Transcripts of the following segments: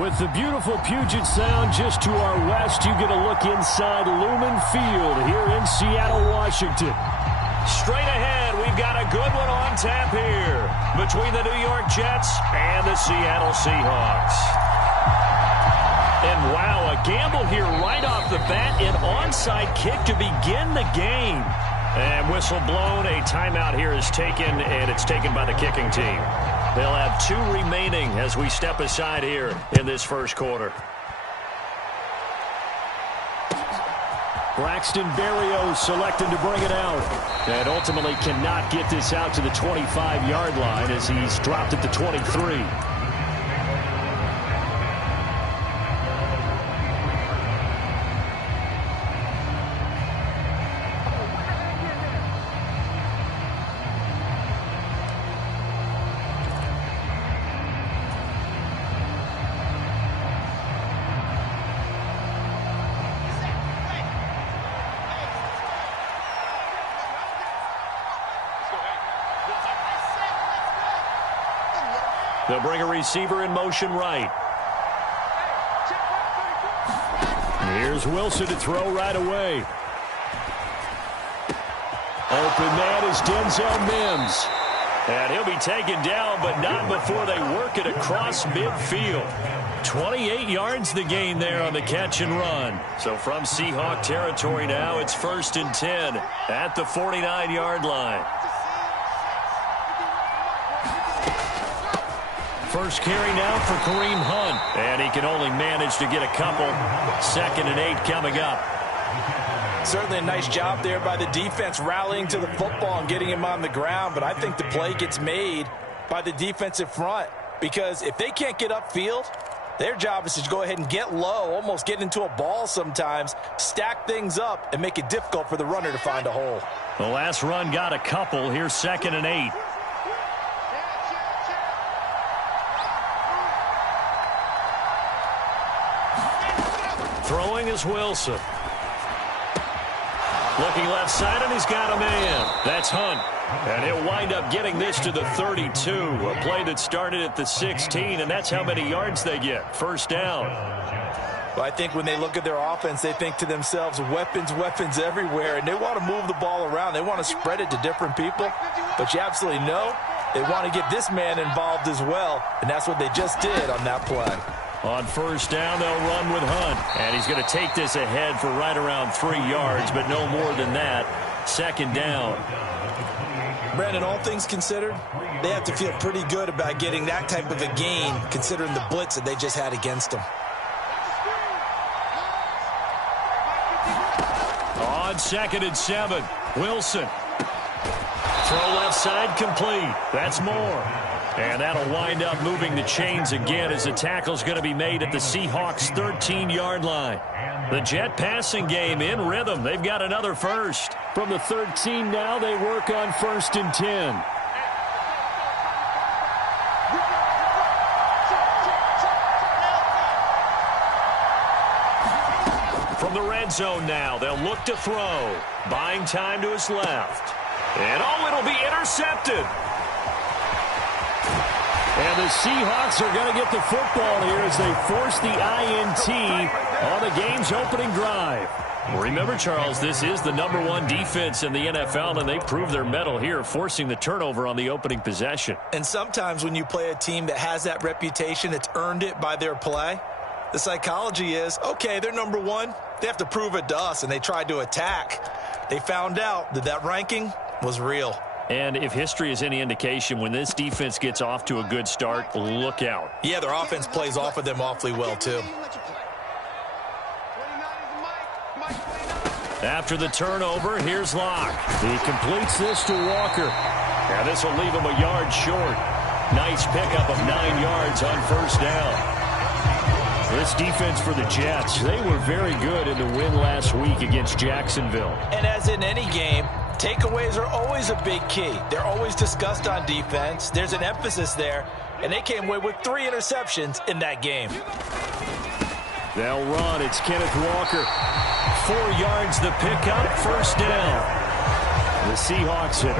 With the beautiful Puget Sound just to our west, you get a look inside Lumen Field here in Seattle, Washington. Straight ahead, we've got a good one on tap here between the New York Jets and the Seattle Seahawks. And wow, a gamble here right off the bat, an onside kick to begin the game. And whistle blown, a timeout here is taken, and it's taken by the kicking team. They'll have 2 remaining as we step aside here in this first quarter. Braxton Berrios selected to bring it out. And ultimately cannot get this out to the 25-yard line as he's dropped at the 23. They'll bring a receiver in motion right. Here's Wilson to throw right away. Open man is Denzel Mims. And he'll be taken down, but not before they work it across midfield. 28 yards the gain there on the catch and run. So from Seahawk territory now, it's 1st and 10 at the 49-yard line. First carry now for Kareem Hunt. And he can only manage to get a couple. 2nd and 8 coming up. Certainly a nice job there by the defense rallying to the football and getting him on the ground. But I think the play gets made by the defensive front. Because if they can't get upfield, their job is to go ahead and get low, almost get into a ball sometimes, stack things up, and make it difficult for the runner to find a hole. The last run got a couple. Here's 2nd and 8. Throwing is Wilson. Looking left side, and he's got a man. That's Hunt. And he'll wind up getting this to the 32. A play that started at the 16, and that's how many yards they get. First down. Well, I think when they look at their offense, they think to themselves, weapons, weapons everywhere, and they want to move the ball around. They want to spread it to different people. But you absolutely know they want to get this man involved as well, and that's what they just did on that play. On first down, they'll run with Hunt. And he's going to take this ahead for right around 3 yards, but no more than that. 2nd down. Brandon, all things considered, they have to feel pretty good about getting that type of a gain, considering the blitz that they just had against them. On 2nd and 7, Wilson. Throw left side complete. That's more. And that'll wind up moving the chains again as the tackle's going to be made at the Seahawks' 13-yard line. The Jet passing game in rhythm. They've got another first. From the 13 now, they work on 1st and 10. From the red zone now, they'll look to throw. Buying time to his left. And oh, it'll be intercepted. And the Seahawks are going to get the football here as they force the INT on the game's opening drive. Remember, Charles, this is the #1 defense in the NFL, and they prove their mettle here, forcing the turnover on the opening possession. And sometimes when you play a team that has that reputation, that's earned it by their play, the psychology is, okay, they're #1. They have to prove it to us, and they tried to attack. They found out that that ranking was real. And if history is any indication, when this defense gets off to a good start, look out. Yeah, their offense plays off of them awfully well, too. After the turnover, here's Locke. He completes this to Walker. And this will leave him a yard short. Nice pickup of 9 yards on first down. This defense for the Jets, they were very good in the win last week against Jacksonville. And as in any game, takeaways are always a big key. They're always discussed on defense. There's an emphasis there, and they came away with 3 interceptions in that game. They'll run. It's Kenneth Walker. 4 yards the pickup, first down. The Seahawks at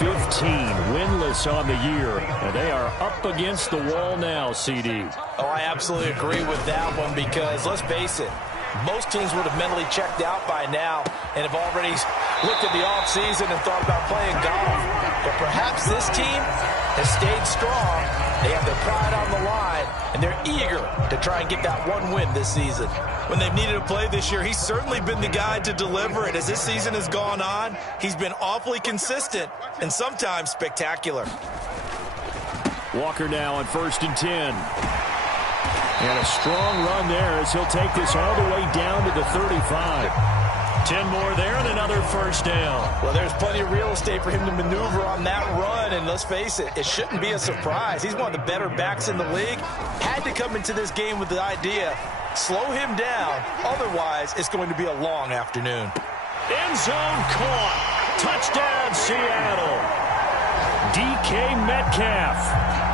0-15, winless on the year, and they are up against the wall now, CD. Oh, I absolutely agree with that one because, let's face it, most teams would have mentally checked out by now and have already looked at the offseason and thought about playing golf. But perhaps this team has stayed strong. They have their pride on the line, and they're eager to try and get that one win this season. When they've needed a play this year, he's certainly been the guy to deliver it. As this season has gone on, he's been awfully consistent and sometimes spectacular. Walker now on 1st and 10. And a strong run there as he'll take this all the way down to the 35. 10 more there and another first down. Well, there's plenty of real estate for him to maneuver on that run, and let's face it, it shouldn't be a surprise. He's one of the better backs in the league. Had to come into this game with the idea, slow him down, otherwise it's going to be a long afternoon. End zone caught. Touchdown, Seattle. DK Metcalf,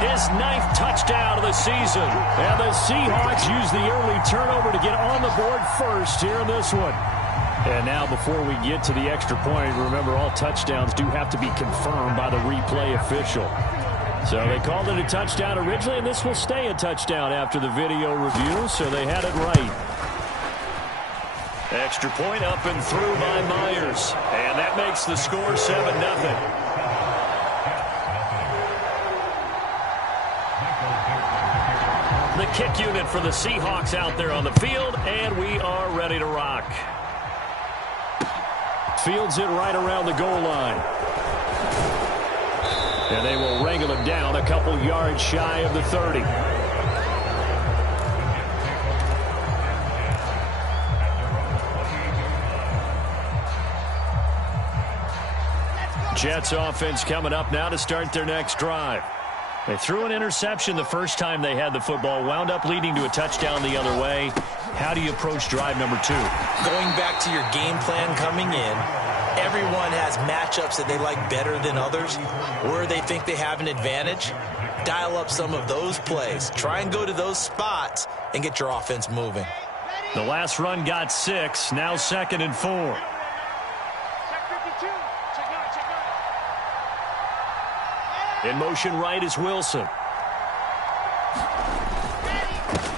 his 9th touchdown of the season. And the Seahawks use the early turnover to get on the board first here in this one. And now before we get to the extra point, remember all touchdowns do have to be confirmed by the replay official. So they called it a touchdown originally, and this will stay a touchdown after the video review, so they had it right. Extra point up and through by Myers. And that makes the score 7-0. The kick unit for the Seahawks out there on the field, and we are ready to rock. Fields it right around the goal line. And they will wrangle him down a couple yards shy of the 30. Jets offense coming up now to start their next drive. They threw an interception the first time they had the football, wound up leading to a touchdown the other way. How do you approach drive number 2? Going back to your game plan coming in, everyone has matchups that they like better than others, where they think they have an advantage. Dial up some of those plays. Try and go to those spots and get your offense moving. The last run got 6, now 2nd and 4. In motion right is Wilson.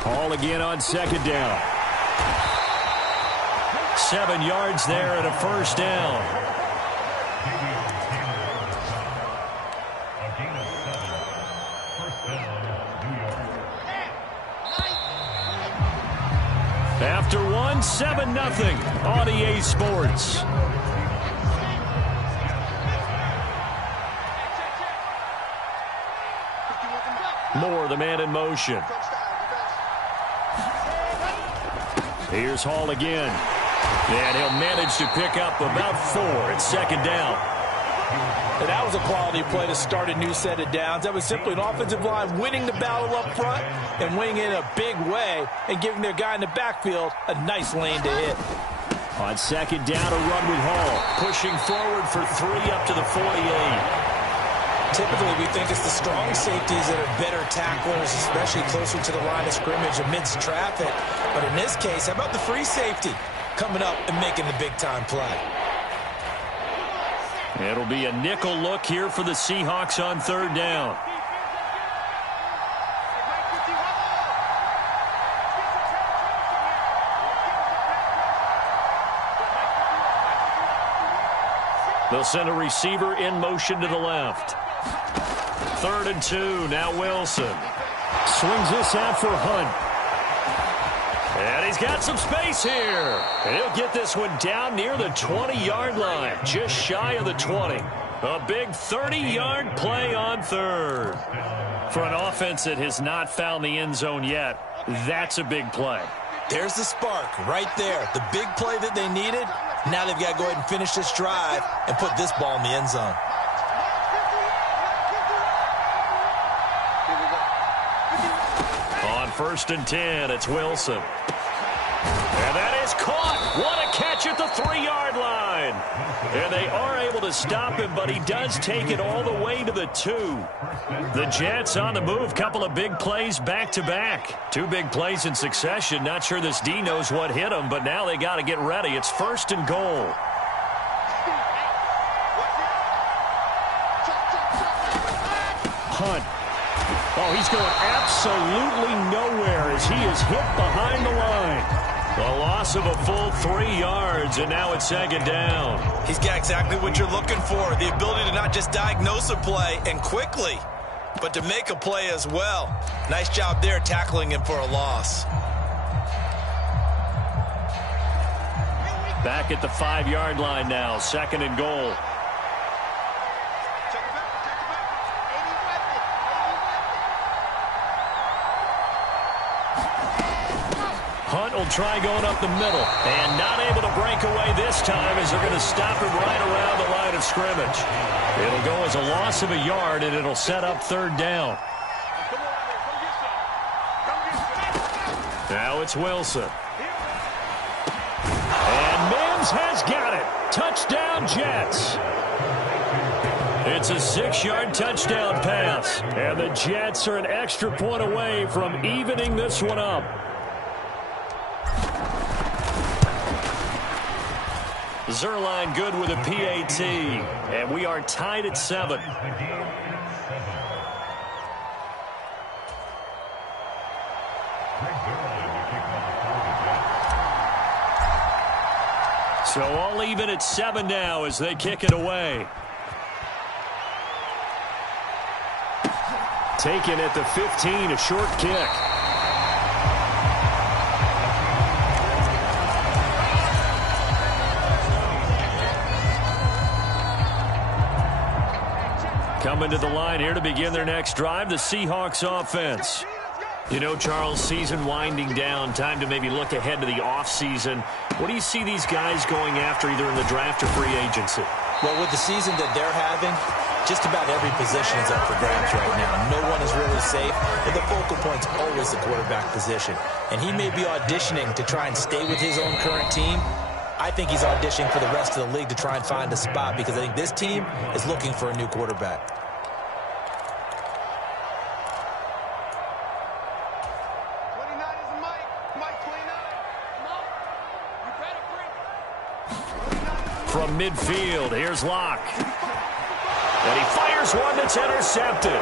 Hall again on 2nd down. 7 yards there and a first down. After one, 7-0 on EA Sports. Moore, the man in motion. Here's Hall again. And he'll manage to pick up about 4 at 2nd down. And that was a quality play to start a new set of downs. That was simply an offensive line winning the battle up front and winning it in a big way and giving their guy in the backfield a nice lane to hit. On 2nd down, a run with Hall. Pushing forward for 3 up to the 48. Typically, we think it's the strong safeties that are better tacklers, especially closer to the line of scrimmage amidst traffic. But in this case, how about the free safety coming up and making the big-time play? It'll be a nickel look here for the Seahawks on 3rd down. They'll send a receiver in motion to the left. 3rd and 2, now Wilson. Swings this out for Hunt. And he's got some space here. And he'll get this one down near the 20-yard line, just shy of the 20. A big 30-yard play on 3rd. For an offense that has not found the end zone yet, that's a big play. There's the spark right there. The big play that they needed. Now they've got to go ahead and finish this drive and put this ball in the end zone. On 1st and 10, it's Wilson. And that is caught. What a catch at the 3-yard line. And they are able to stop him, but he does take it all the way to the 2. The Jets on the move. Couple of big plays back-to-back. 2 big plays in succession. Not sure this D knows what hit him, but now they got to get ready. It's 1st and goal. Hunt. Oh, he's going absolutely nowhere as he is hit behind the line. A loss of a full 3 yards, and now it's second down. He's got exactly what you're looking for, the ability to not just diagnose a play and quickly, but to make a play as well. Nice job there tackling him for a loss. Back at the 5-yard line now, second and goal. Hunt will try going up the middle, and not able to break away this time as they're going to stop him right around the line of scrimmage. It'll go as a loss of a yard, and it'll set up third down. Now it's Wilson. And Mims has got it. Touchdown, Jets. It's a 6-yard touchdown pass, and the Jets are an extra point away from evening this one up. Zuerlein good with a PAT, and we are tied at 7. So all even at 7 now as they kick it away. Taken at the 15, a short kick. Coming to the line here to begin their next drive, the Seahawks offense. You know, Charles, season winding down, time to maybe look ahead to the offseason. What do you see these guys going after either in the draft or free agency? Well, with the season that they're having, just about every position is up for grabs right now. No one is really safe, but the focal point's always the quarterback position. And he may be auditioning to try and stay with his own current team. I think he's auditioning for the rest of the league to try and find a spot because I think this team is looking for a new quarterback. From midfield, here's Locke. And he fires one that's intercepted.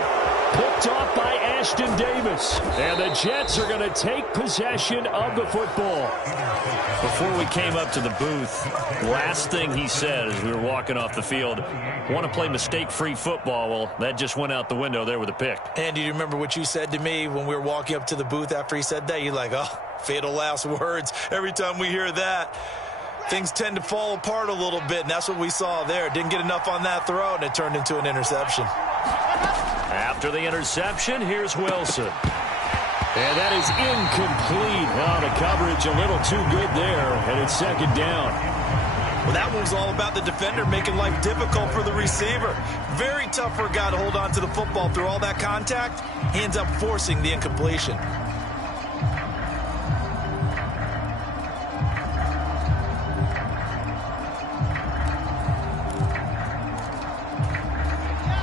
Picked off by Ashton Davis. And the Jets are going to take possession of the football. Before we came up to the booth, last thing he said as we were walking off the field, want to play mistake-free football. Well, that just went out the window there with a pick. And do you remember what you said to me when we were walking up to the booth after he said that? You're like, oh, fatal last words. Every time we hear that, things tend to fall apart a little bit, and that's what we saw there. Didn't get enough on that throw, and it turned into an interception. After the interception, here's Wilson. And that is incomplete. Well, the coverage a little too good there, and it's second down. Well, that one was all about the defender making life difficult for the receiver. Very tough for a guy to hold on to the football through all that contact. He ends up forcing the incompletion.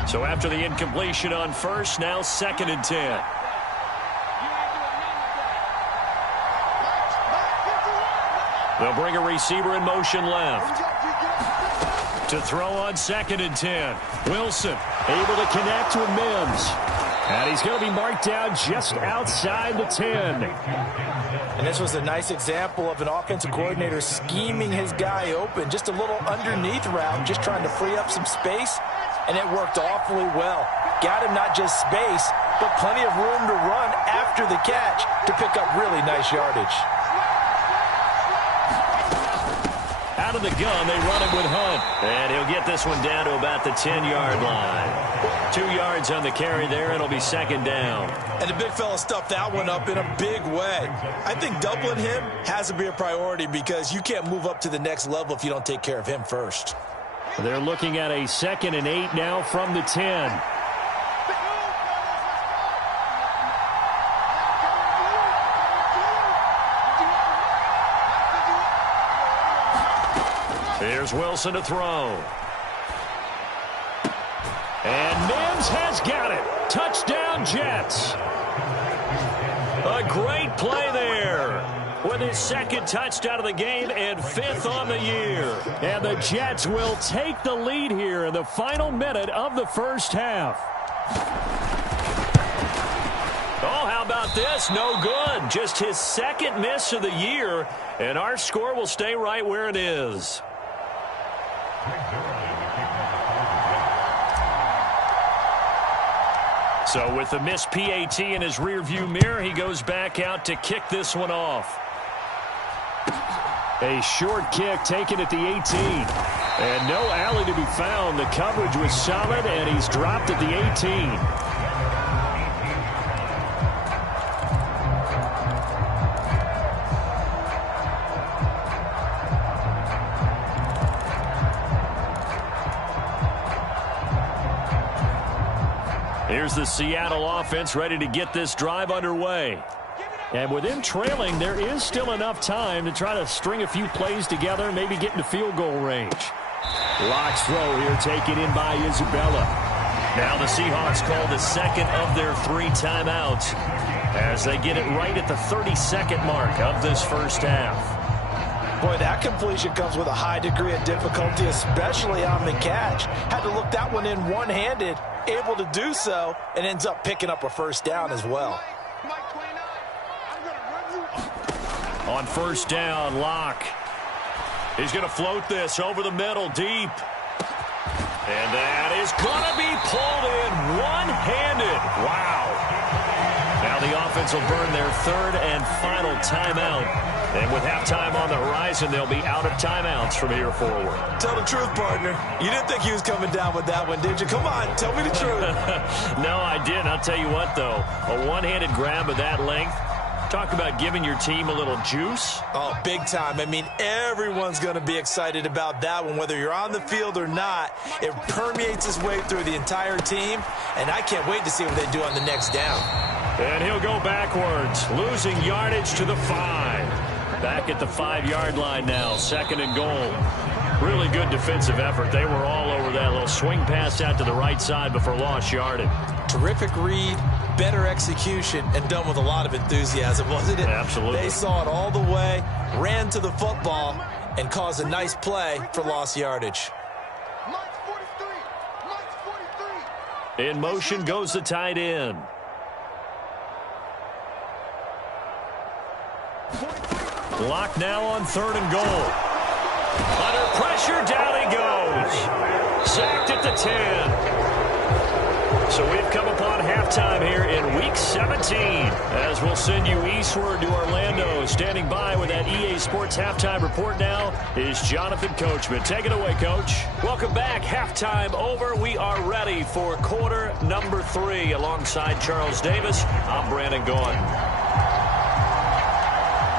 So after the incompletion on first, now second and 10. They'll bring a receiver in motion left. To throw on second and 10. Wilson able to connect with Mims. And he's going to be marked down just outside the 10. And this was a nice example of an offensive coordinator scheming his guy open. Just a little underneath route, just trying to free up some space. And it worked awfully well. Got him not just space, but plenty of room to run after the catch to pick up really nice yardage. Out of the gun, they run it with Hunt. And he'll get this one down to about the 10-yard line. 2 yards on the carry there. It'll be second down. And the big fella stuffed that one up in a big way. I think doubling him has to be a priority because you can't move up to the next level if you don't take care of him first. They're looking at a 2nd and 8 now from the 10. Here's Wilson to throw. And Mims has got it. Touchdown, Jets. A great play there. With his second touchdown of the game and 5th on the year. And the Jets will take the lead here in the final minute of the first half. how about this? No good. Just his second miss of the year, and our score will stay right where it is. So with the missed PAT in his rearview mirror, he goes back out to kick this one off. A short kick taken at the 18. And no alley to be found. The coverage was solid, and he's dropped at the 18. Here's the Seattle offense ready to get this drive underway. And with them trailing, there is still enough time to try to string a few plays together and maybe get into field goal range. Lock's throw here taken in by Isabella. Now the Seahawks call the second of their 3 timeouts as they get it right at the 32nd mark of this first half. Boy, that completion comes with a high degree of difficulty, especially on the catch. Had to look that one in one-handed, able to do so, and ends up picking up a first down as well. On first down, Locke. He's going to float this over the middle, deep. And that is going to be pulled in one-handed. Wow. Now the offense will burn their 3rd and final timeout. And with halftime on the horizon, they'll be out of timeouts from here forward. Tell the truth, partner. You didn't think he was coming down with that one, did you? Come on, tell me the truth. No, I didn't. I'll tell you what, though. A one-handed grab of that length. Talk about giving your team a little juice. Oh, big time. I mean, everyone's going to be excited about that one, whether you're on the field or not. It permeates its way through the entire team, and I can't wait to see what they do on the next down. And he'll go backwards, losing yardage to the 5. Back at the 5-yard line now, 2nd and goal. Really good defensive effort. They were all over that little swing pass out to the right side before lost yardage. Terrific read, better execution, and done with a lot of enthusiasm, wasn't it? Absolutely. They saw it all the way, ran to the football, and caused a nice play for lost yardage. In motion goes the tight end. Lock now on 3rd and goal. Under pressure, down he goes. Sacked at the 10. So we've come upon halftime here in Week 17 as we'll send you eastward to Orlando. Standing by with that EA Sports halftime report now is Jonathan Coachman. Take it away, Coach. Welcome back. Halftime over. We are ready for quarter number 3. Alongside Charles Davis, I'm Brandon Gaudin.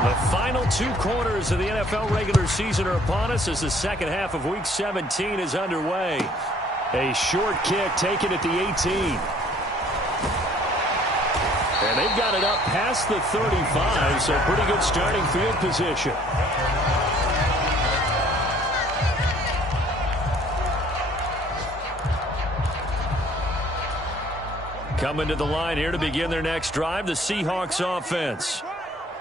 The final 2 quarters of the NFL regular season are upon us as the second half of Week 17 is underway. A short kick taken at the 18. And they've got it up past the 35, so pretty good starting field position. Coming to the line here to begin their next drive, the Seahawks offense.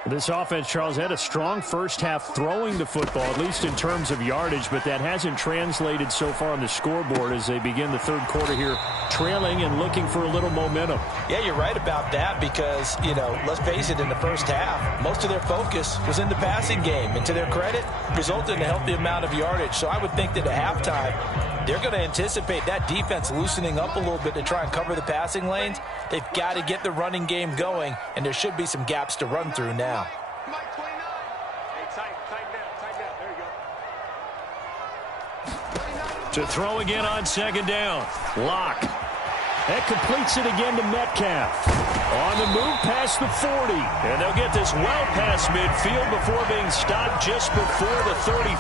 This offense, Charles, had a strong first half throwing the football, at least in terms of yardage, but that hasn't translated so far on the scoreboard as they begin the 3rd quarter here, trailing and looking for a little momentum. Yeah, you're right about that because, you know, let's face it, in the first half, most of their focus was in the passing game, and to their credit, resulted in a healthy amount of yardage. So I would think that at halftime, they're going to anticipate that defense loosening up a little bit to try and cover the passing lanes. They've got to get the running game going, and there should be some gaps to run through now. To throw again on 2nd down. Lock. That completes it again to Metcalf. On the move past the 40. And they'll get this well past midfield before being stopped just before the 35.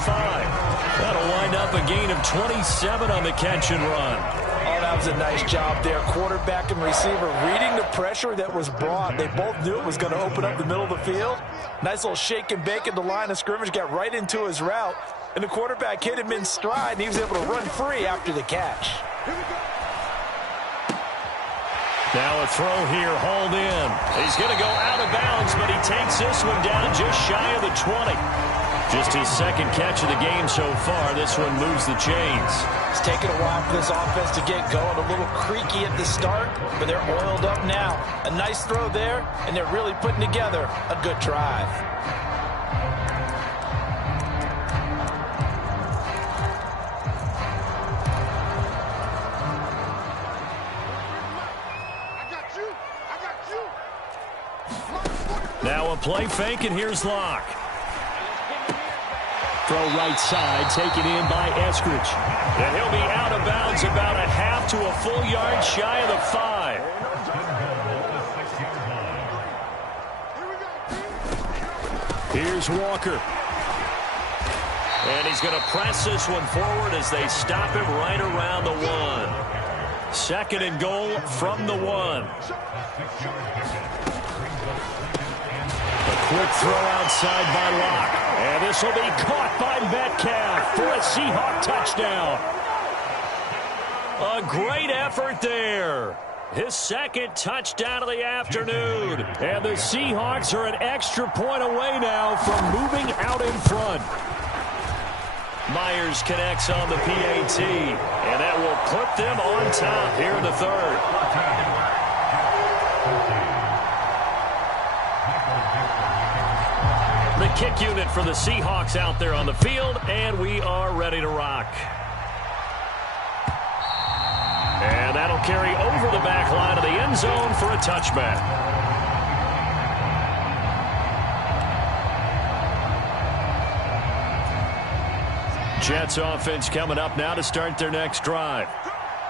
That'll wind up a gain of 27 on the catch and run. Oh, that was a nice job there. Quarterback and receiver reading the pressure that was brought. They both knew it was going to open up the middle of the field. Nice little shake and bake at the line of scrimmage. Got right into his route. And the quarterback hit him in stride, and he was able to run free after the catch. Now a throw here, hauled in. He's going to go out of bounds, but he takes this one down just shy of the 20. Just his second catch of the game so far. This one moves the chains. It's taken a while for this offense to get going. A little creaky at the start, but they're oiled up now. A nice throw there, and they're really putting together a good drive. Now a play fake, and here's Locke. Throw right side, taken in by Eskridge. And he'll be out of bounds about a half to a full yard shy of the 5. Here's Walker. And he's going to press this one forward as they stop him right around the 1. Second and goal from the 1. Quick throw outside by Locke. And this will be caught by Metcalf for a Seahawk touchdown. A great effort there. His second touchdown of the afternoon. And the Seahawks are an extra point away now from moving out in front. Myers connects on the PAT. And that will put them on top here in the 3rd. The kick unit for the Seahawks out there on the field, and we are ready to rock. And that'll carry over the back line of the end zone for a touchback. Jets offense coming up now to start their next drive.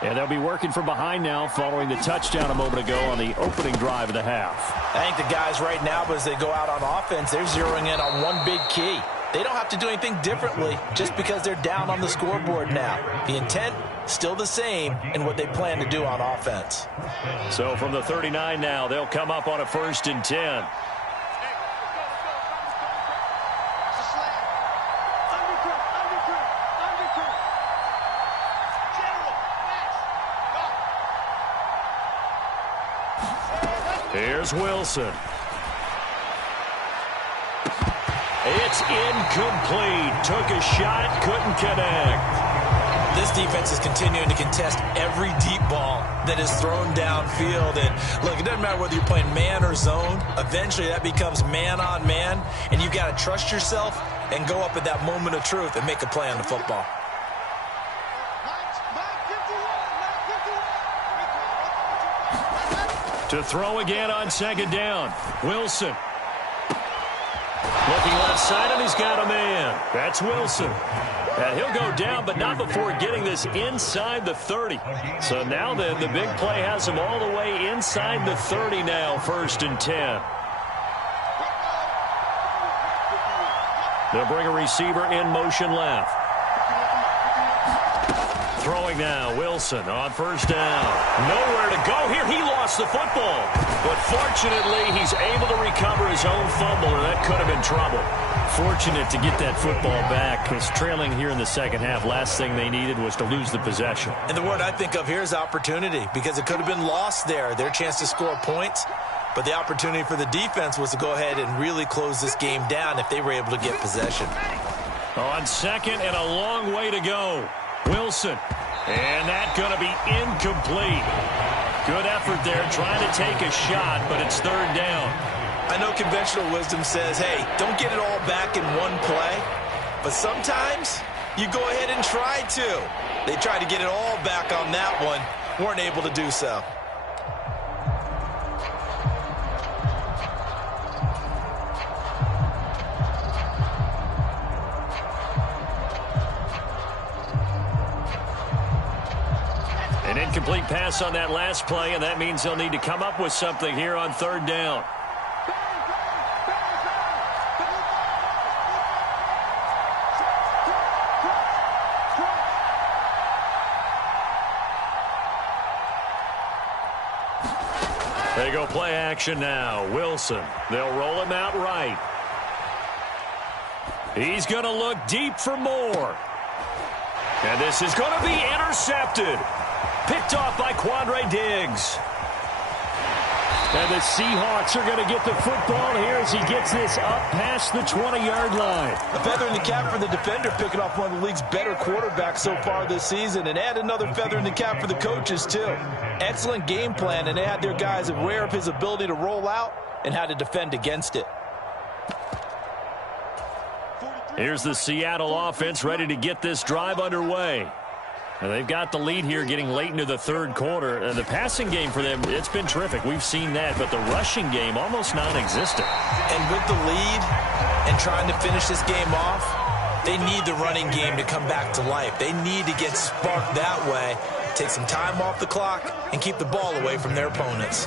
And they'll be working from behind now following the touchdown a moment ago on the opening drive of the half. I think the guys right now, as they go out on offense, they're zeroing in on one big key. They don't have to do anything differently just because they're down on the scoreboard now. The intent, still the same in what they plan to do on offense. So from the 39 now, they'll come up on a 1st and 10. Here's Wilson. It's incomplete. Took a shot, couldn't connect. This defense is continuing to contest every deep ball that is thrown downfield. And look, it doesn't matter whether you're playing man or zone. Eventually that becomes man on man, and you've got to trust yourself and go up at that moment of truth and make a play on the football. To throw again on 2nd down. Wilson. Looking left side, and he's got a man. That's Wilson. And he'll go down, but not before getting this inside the 30. So now then, the big play has him all the way inside the 30 now, 1st and 10. They'll bring a receiver in motion left. Throwing now, Wilson on 1st down. Nowhere to go here. He lost the football. But fortunately, he's able to recover his own fumble, or that could have been trouble. Fortunate to get that football back, because trailing here in the second half, last thing they needed was to lose the possession. And the word I think of here is opportunity, because it could have been lost there. Their chance to score points. But the opportunity for the defense was to go ahead and really close this game down if they were able to get possession. On 2nd and a long way to go. Wilson. And that's going to be incomplete. Good effort there, trying to take a shot, but it's 3rd down. I know conventional wisdom says, hey, don't get it all back in one play. But sometimes you go ahead and try to. They tried to get it all back on that one. Weren't able to do so. An incomplete pass on that last play, and that means they'll need to come up with something here on 3rd down. They go play action now. Wilson. They'll roll him out right. He's going to look deep for more. And this is going to be intercepted. Picked off by Quandre Diggs. And the Seahawks are going to get the football here as he gets this up past the 20-yard line. A feather in the cap for the defender, picking off one of the league's better quarterbacks so far this season. And add another feather in the cap for the coaches, too. Excellent game plan, and they had their guys aware of his ability to roll out and how to defend against it. Here's the Seattle offense ready to get this drive underway. And they've got the lead here getting late into the third quarter. And the passing game for them, it's been terrific. We've seen that. But the rushing game, almost non-existent. And with the lead and trying to finish this game off, they need the running game to come back to life. They need to get sparked that way, take some time off the clock, and keep the ball away from their opponents.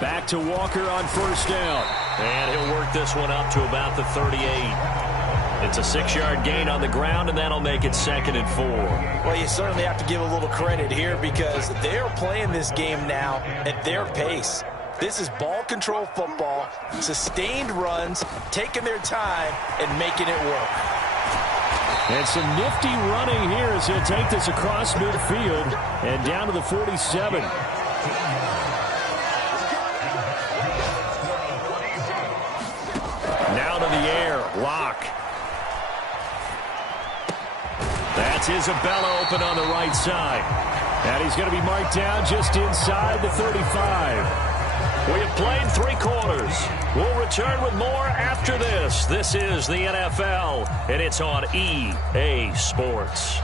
Back to Walker on first down. And he'll work this one up to about the 38. It's a 6-yard gain on the ground, and that'll make it 2nd and 4. Well, you certainly have to give a little credit here because they're playing this game now at their pace. This is ball control football, sustained runs, taking their time, and making it work. And some nifty running here as he'll take this across midfield and down to the 47. Now to the air, Locke. That's Isabella open on the right side. And he's going to be marked down just inside the 35. We have played 3 quarters. We'll return with more after this. This is the NFL, and it's on EA Sports.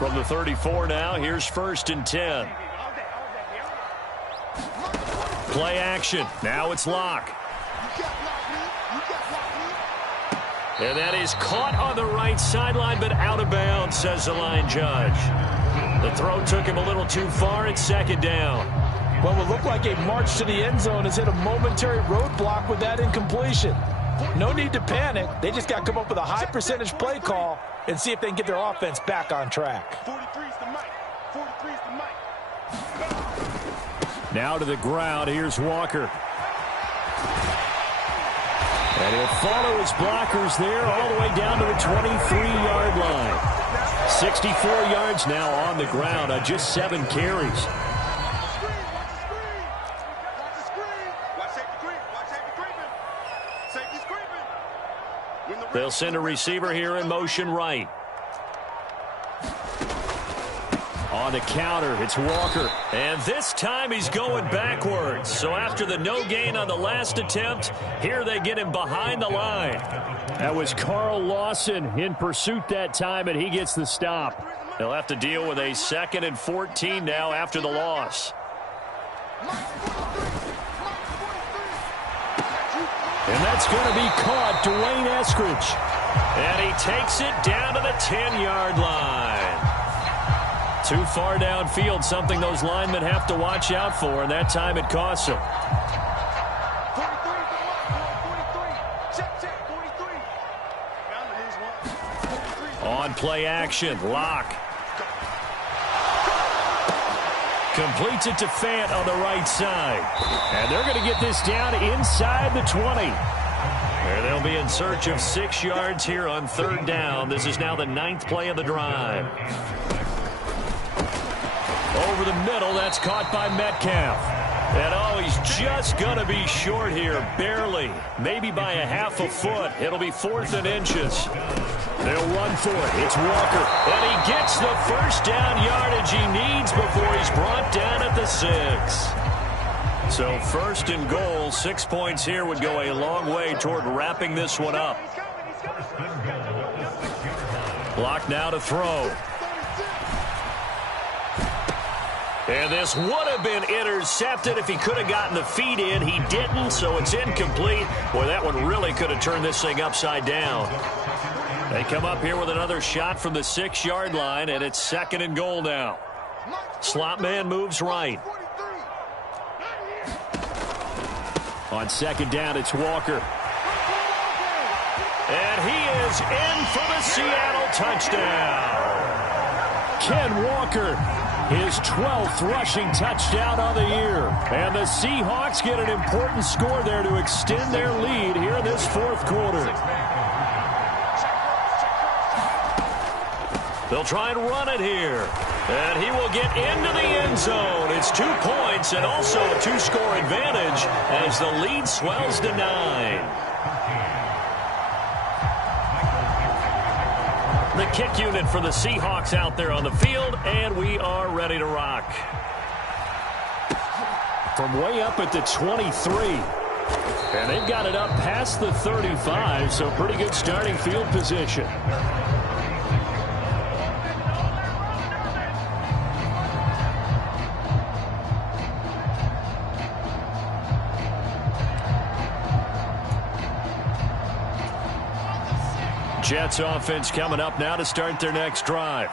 From the 34 now, here's 1st and 10. Play action. Now it's Locke. And that is caught on the right sideline, but out of bounds, says the line judge. The throw took him a little too far. It's 2nd down. Well, it looked like a march to the end zone has hit a momentary roadblock with that incompletion. No need to panic. They just got to come up with a high percentage play call and see if they can get their offense back on track. 43's the mic. 43's the mic. Now to the ground. Here's Walker. And he'll follow his blockers there all the way down to the 23-yard line. 64 yards now on the ground on just 7 carries. They'll send a receiver here in motion right. On the counter, it's Walker. And this time he's going backwards. So after the no gain on the last attempt, here they get him behind the line. That was Carl Lawson in pursuit that time, and he gets the stop. They'll have to deal with a 2nd and 14 now after the loss. And that's going to be caught, Dwayne Eskridge. And he takes it down to the 10-yard line. Too far downfield, something those linemen have to watch out for, and that time it costs them. 43. On play action, Locke. Completes it to Fant on the right side. And they're going to get this down inside the 20. And they'll be in search of 6 yards here on 3rd down. This is now the 9th play of the drive. Over the middle, that's caught by Metcalf. And oh, he's just going to be short here, barely. Maybe by a half a foot. It'll be 4th and inches. They'll run for it. It's Walker. And he gets the 1st down yardage he needs before he's brought down at the 6. So 1st and goal, 6 points here would go a long way toward wrapping this one up. Block now to throw. And this would have been intercepted if he could have gotten the feet in. He didn't, so it's incomplete. Boy, that one really could have turned this thing upside down. They come up here with another shot from the 6-yard line, and it's 2nd and goal now. Slot man moves right. On 2nd down, it's Walker. And he is in for the Seattle touchdown. Ken Walker, his 12th rushing touchdown on the year. And the Seahawks get an important score there to extend their lead here in this 4th quarter. They'll try and run it here. And he will get into the end zone. It's 2 points and also a 2-score advantage as the lead swells to 9. The kick unit for the Seahawks out there on the field, and we are ready to rock. From way up at the 23. And they've got it up past the 35, so pretty good starting field position. Jets offense coming up now to start their next drive.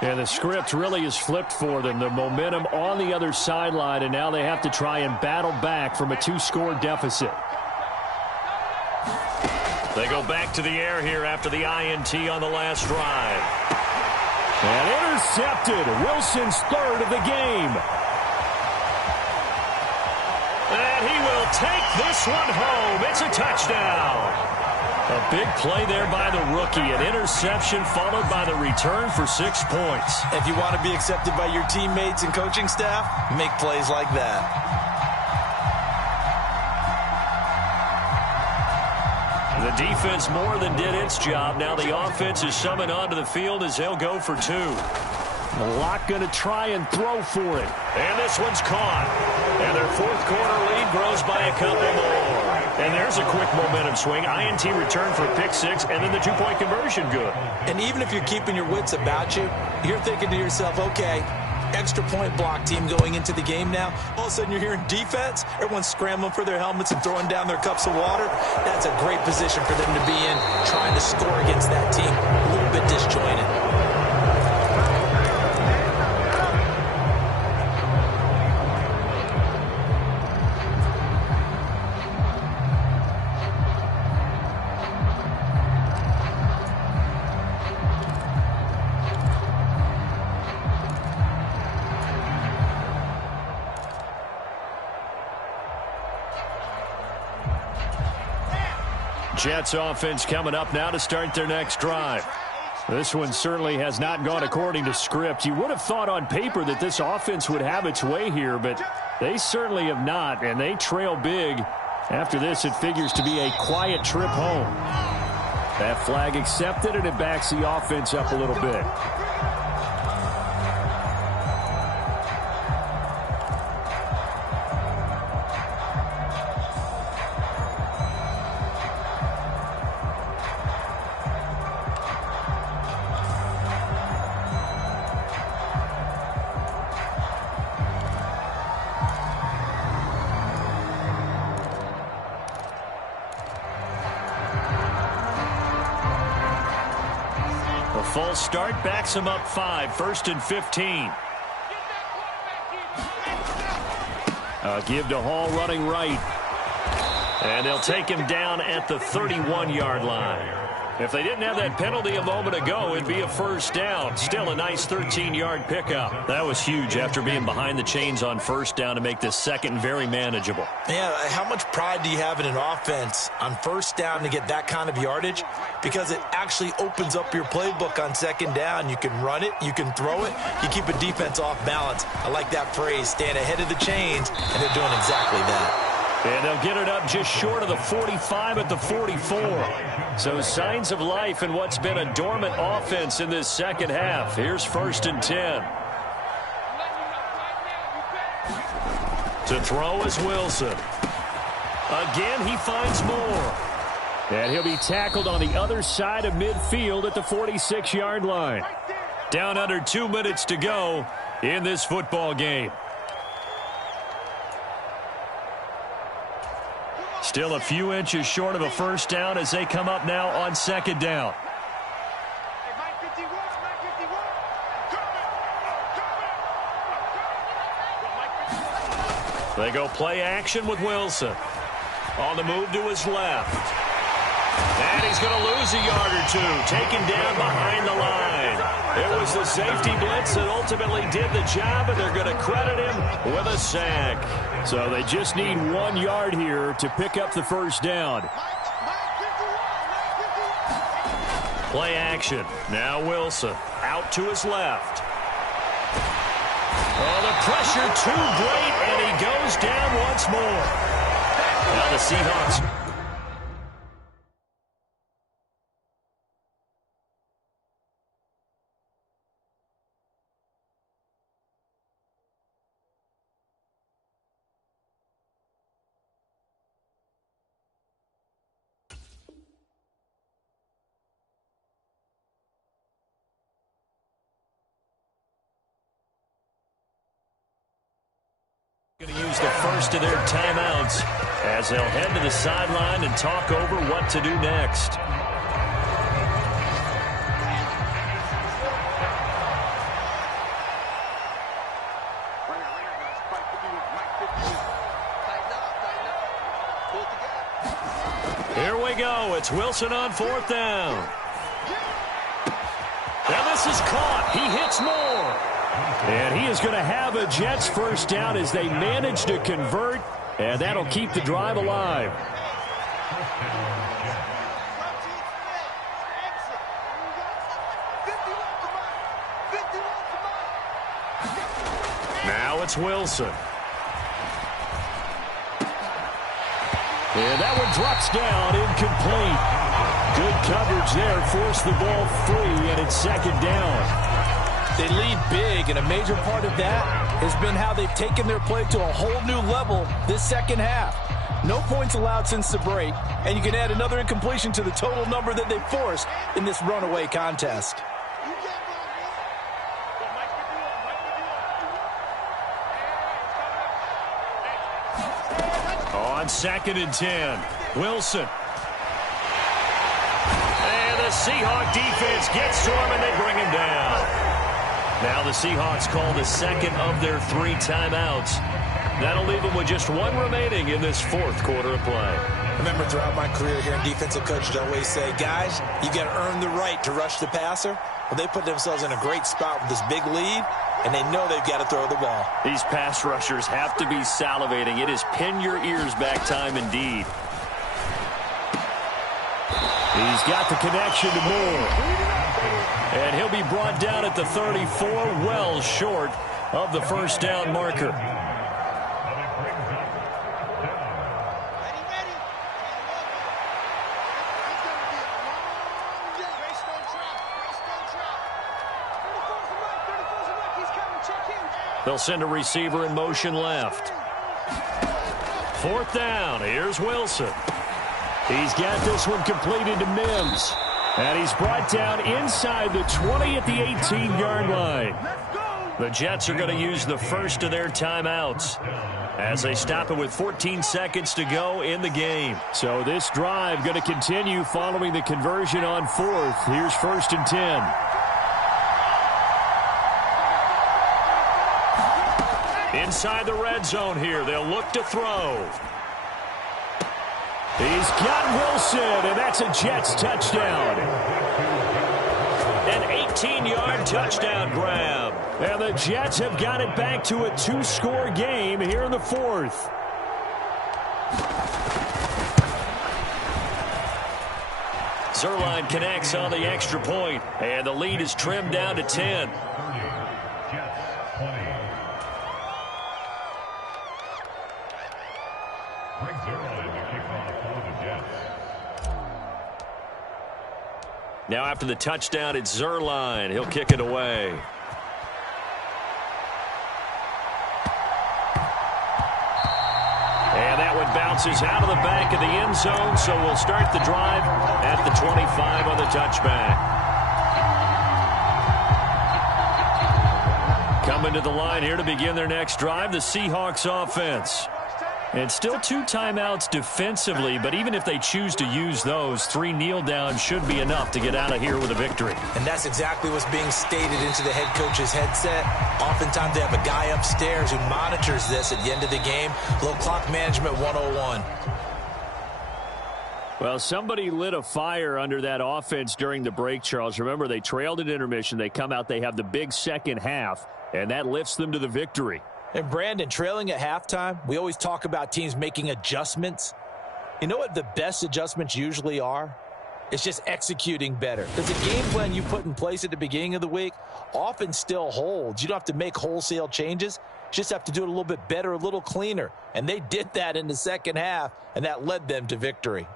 And the script really is flipped for them. The momentum on the other sideline, and now they have to try and battle back from a 2-score deficit. They go back to the air here after the INT on the last drive. And intercepted. Wilson's third of the game. And he will take this one home. It's a touchdown. A big play there by the rookie. An interception followed by the return for 6 points. If you want to be accepted by your teammates and coaching staff, make plays like that. The defense more than did its job. Now the offense is summoned onto the field as they'll go for 2. Locke going to try and throw for it. And this one's caught. And their fourth quarter lead grows by a couple more. And there's a quick momentum swing. INT return for a pick 6, and then the 2-point conversion good. And even if you're keeping your wits about you, you're thinking to yourself, okay, extra point block team going into the game now. All of a sudden you're hearing defense. Everyone's scrambling for their helmets and throwing down their cups of water. That's a great position for them to be in, trying to score against that team. A little bit disjointed. Jets offense coming up now to start their next drive. This one certainly has not gone according to script. You would have thought on paper that this offense would have its way here, but they certainly have not, and they trail big. After this, it figures to be a quiet trip home. That flag accepted, and it backs the offense up a little bit. Full start backs him up 5, 1st and 15. A give to Hall running right. And they'll take him down at the 31-yard line. If they didn't have that penalty a moment ago, it'd be a first down. Still a nice 13-yard pickup. That was huge after being behind the chains on first down to make this second very manageable. Yeah, how much pride do you have in an offense on first down to get that kind of yardage? Because it actually opens up your playbook on second down. You can run it, you can throw it, you keep a defense off balance. I like that phrase, stand ahead of the chains, and they're doing exactly that. And they'll get it up just short of the 45 at the 44. So signs of life in what's been a dormant offense in this second half. Here's 1st and 10. To throw is Wilson. Again, he finds more. And he'll be tackled on the other side of midfield at the 46-yard line. Down under 2 minutes to go in this football game. Still a few inches short of a first down as they come up now on second down. They go play action with Wilson. On the move to his left. And he's going to lose a yard or two. Taken down behind the line. It was the safety blitz that ultimately did the job, and they're going to credit him with a sack. So they just need 1 yard here to pick up the first down. Play action. Now Wilson. Out to his left. Oh, the pressure too great, and he goes down once more. Now the Seahawks. Going to use the first of their timeouts as they'll head to the sideline and talk over what to do next. Here we go. It's Wilson on 4th down. And this is caught. He hits more. And he is going to have a Jets first down as they manage to convert, and that'll keep the drive alive. Now it's Wilson. And that one drops down, incomplete. Good coverage there, forced the ball free, and it's 2nd down. They lead big, and a major part of that has been how they've taken their play to a whole new level this second half. No points allowed since the break, and you can add another incompletion to the total number that they forced in this runaway contest. On 2nd and 10, Wilson. And the Seahawk defense gets to him, and they bring him down. Now the Seahawks call the 2nd of their 3 timeouts. That'll leave them with just 1 remaining in this 4th quarter of play. Remember, throughout my career here in defensive coaches always say, guys, you got to earn the right to rush the passer. Well, they put themselves in a great spot with this big lead, and they know they've got to throw the ball. These pass rushers have to be salivating. It is pin your ears back time indeed. He's got the connection to Moore. And he'll be brought down at the 34, well short of the first down marker. They'll send a receiver in motion left. 4th down. Here's Wilson. He's got this one completed to Mims. And he's brought down inside the 20 at the 18-yard line. The Jets are going to use the first of their timeouts as they stop it with 14 seconds to go in the game. So this drive going to continue following the conversion on 4th. Here's 1st and 10. Inside the red zone here. They'll look to throw. He's got Wilson, and that's a Jets touchdown. An 18-yard touchdown grab. And the Jets have got it back to a 2-score game here in the 4th. Zuerlein connects on the extra point, and the lead is trimmed down to 10. Now after the touchdown, it's Zuerlein. He'll kick it away. And that one bounces out of the back of the end zone, so we'll start the drive at the 25 on the touchback. Coming to the line here to begin their next drive, the Seahawks offense. And still 2 timeouts defensively, but even if they choose to use those, 3 kneel downs should be enough to get out of here with a victory. And that's exactly what's being stated into the head coach's headset. Oftentimes they have a guy upstairs who monitors this at the end of the game. A little clock management 101. Well, somebody lit a fire under that offense during the break, Charles. Remember, they trailed at intermission. They come out, they have the big second half, and that lifts them to the victory. And Brandon, trailing at halftime, we always talk about teams making adjustments. You know what the best adjustments usually are? It's just executing better. Because the game plan you put in place at the beginning of the week often still holds. You don't have to make wholesale changes. You just have to do it a little bit better, a little cleaner. And they did that in the second half, and that led them to victory.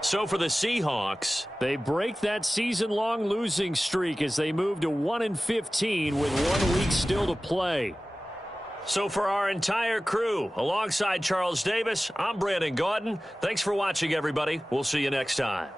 So for the Seahawks, they break that season-long losing streak as they move to 1-15 with 1 week still to play. So for our entire crew, alongside Charles Davis, I'm Brandon Gaudin. Thanks for watching, everybody. We'll see you next time.